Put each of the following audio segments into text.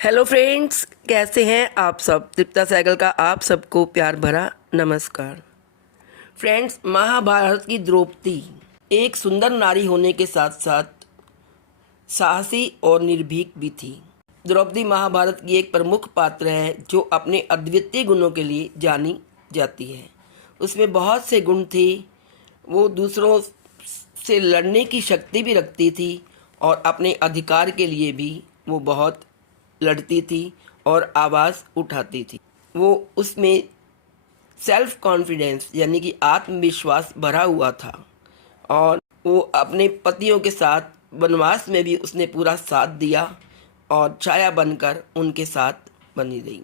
Hello friends, कैसे हैं आप सब। तृप्ता साइकिल का आप सबको प्यार भरा नमस्कार। फ्रेंड्स, महाभारत की द्रौपदी एक सुंदर नारी होने के साथ साथ साहसी और निर्भीक भी थी। द्रौपदी महाभारत की एक प्रमुख पात्र है जो अपने अद्वितीय गुणों के लिए जानी जाती है। उसमें बहुत से गुण थे। वो दूसरों से लड़ने की शक्ति भी रखती थी और अपने अधिकार के लिए भी वो बहुत लड़ती थी और आवाज़ उठाती थी। वो उसमें सेल्फ कॉन्फिडेंस यानी कि आत्मविश्वास भरा हुआ था और वो अपने पतियों के साथ वनवास में भी उसने पूरा साथ दिया और छाया बनकर उनके साथ बनी रही।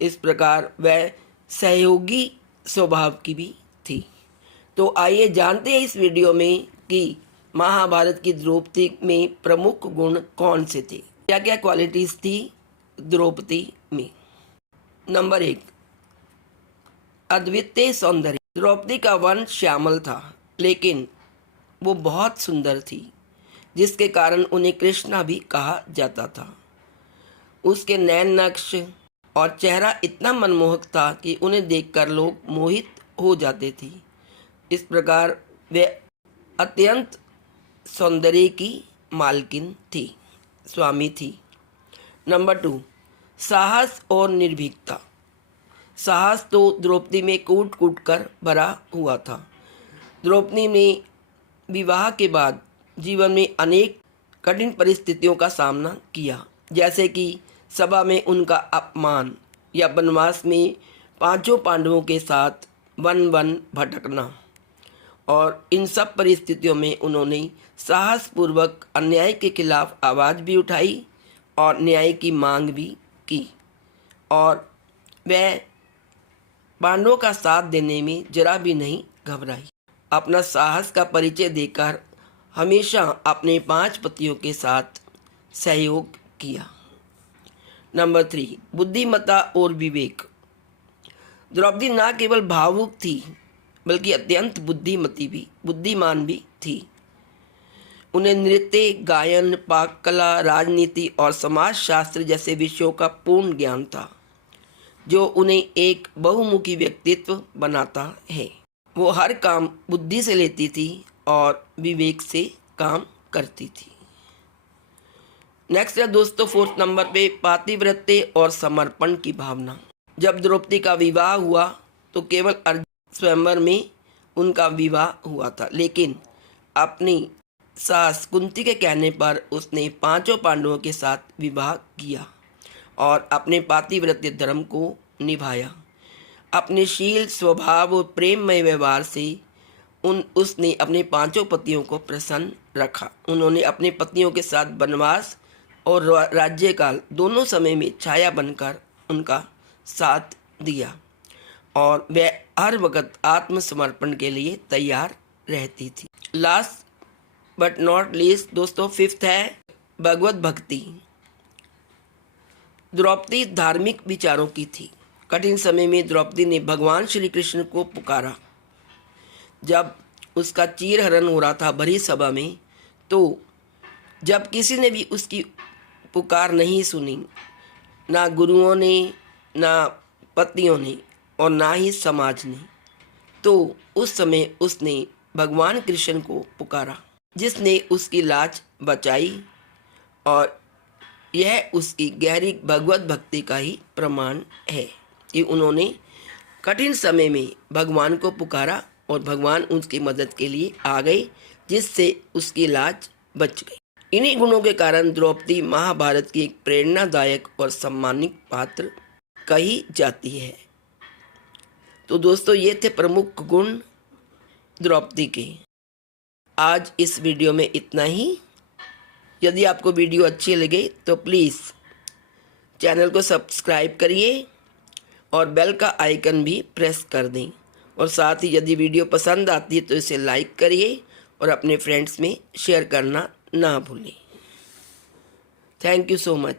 इस प्रकार वह सहयोगी स्वभाव की भी थी। तो आइए जानते हैं इस वीडियो में कि महाभारत की द्रौपदी में प्रमुख गुण कौन से थे, क्या क्या क्वालिटीज़ थी द्रौपदी में। नंबर 1, अद्वितीय सौंदर्य। द्रौपदी का वर्ण श्यामल था, लेकिन वो बहुत सुंदर थी, जिसके कारण उन्हें कृष्णा भी कहा जाता था। उसके नैन नक्श और चेहरा इतना मनमोहक था कि उन्हें देखकर लोग मोहित हो जाते थे। इस प्रकार वे अत्यंत सौंदर्य की मालकिन थी, स्वामी थी। नंबर 2, साहस और निर्भीकता। साहस तो द्रौपदी में कूट कूट कर भरा हुआ था। द्रौपदी ने विवाह के बाद जीवन में अनेक कठिन परिस्थितियों का सामना किया, जैसे कि सभा में उनका अपमान या वनवास में पांचों पांडवों के साथ वन वन भटकना। और इन सब परिस्थितियों में उन्होंने साहसपूर्वक अन्याय के खिलाफ आवाज़ भी उठाई और न्याय की मांग भी की और वह पांडवों का साथ देने में जरा भी नहीं घबराई। अपना साहस का परिचय देकर हमेशा अपने 5 पतियों के साथ सहयोग किया। नंबर 3, बुद्धिमत्ता और विवेक। द्रौपदी न केवल भावुक थी बल्कि अत्यंत बुद्धिमान भी थी। उन्हें नृत्य, गायन, पाक कला, राजनीति और समाज शास्त्र जैसे विषयों का पूर्ण ज्ञान था, जो उन्हें एक बहुमुखी व्यक्तित्व बनाता है। वो हर काम बुद्धि से लेती थी और विवेक से काम करती थी। नेक्स्ट है दोस्तों 4th नंबर पे पातिव्रत्य और समर्पण की भावना। जब द्रौपदी का विवाह हुआ तो केवल अर्जुन स्वयंवर में उनका विवाह हुआ था, लेकिन अपनी सास कुंती के कहने पर उसने 5 पांडवों के साथ विवाह किया और अपने पातिव्रत्य धर्म को निभाया। अपने शील, स्वभाव और प्रेममय व्यवहार से उसने अपने 5 पतियों को प्रसन्न रखा। उन्होंने अपने पतियों के साथ वनवास और राज्यकाल दोनों समय में छाया बनकर उनका साथ दिया और वह हर वक्त आत्मसमर्पण के लिए तैयार रहती थी। लास्ट बट नॉट लीस्ट दोस्तों 5th है भगवत भक्ति। द्रौपदी धार्मिक विचारों की थी। कठिन समय में द्रौपदी ने भगवान श्री कृष्ण को पुकारा। जब उसका चीरहरण हो रहा था भरी सभा में, तो जब किसी ने भी उसकी पुकार नहीं सुनी, ना गुरुओं ने, ना पत्नियों ने और ना ही समाज ने, तो उस समय उसने भगवान कृष्ण को पुकारा, जिसने उसकी लाज बचाई और यह उसकी गहरी भगवत भक्ति का ही प्रमाण है कि उन्होंने कठिन समय में भगवान को पुकारा और भगवान उसकी मदद के लिए आ गए, जिससे उसकी लाज बच गई। इन्हीं गुणों के कारण द्रौपदी महाभारत की एक प्रेरणादायक और सम्मानित पात्र कही जाती है। तो दोस्तों ये थे प्रमुख गुण द्रौपदी के। आज इस वीडियो में इतना ही। यदि आपको वीडियो अच्छी लगे तो प्लीज़ चैनल को सब्सक्राइब करिए और बेल का आइकन भी प्रेस कर दें, और साथ ही यदि वीडियो पसंद आती है तो इसे लाइक करिए और अपने फ्रेंड्स में शेयर करना ना भूलें। Thank you so much.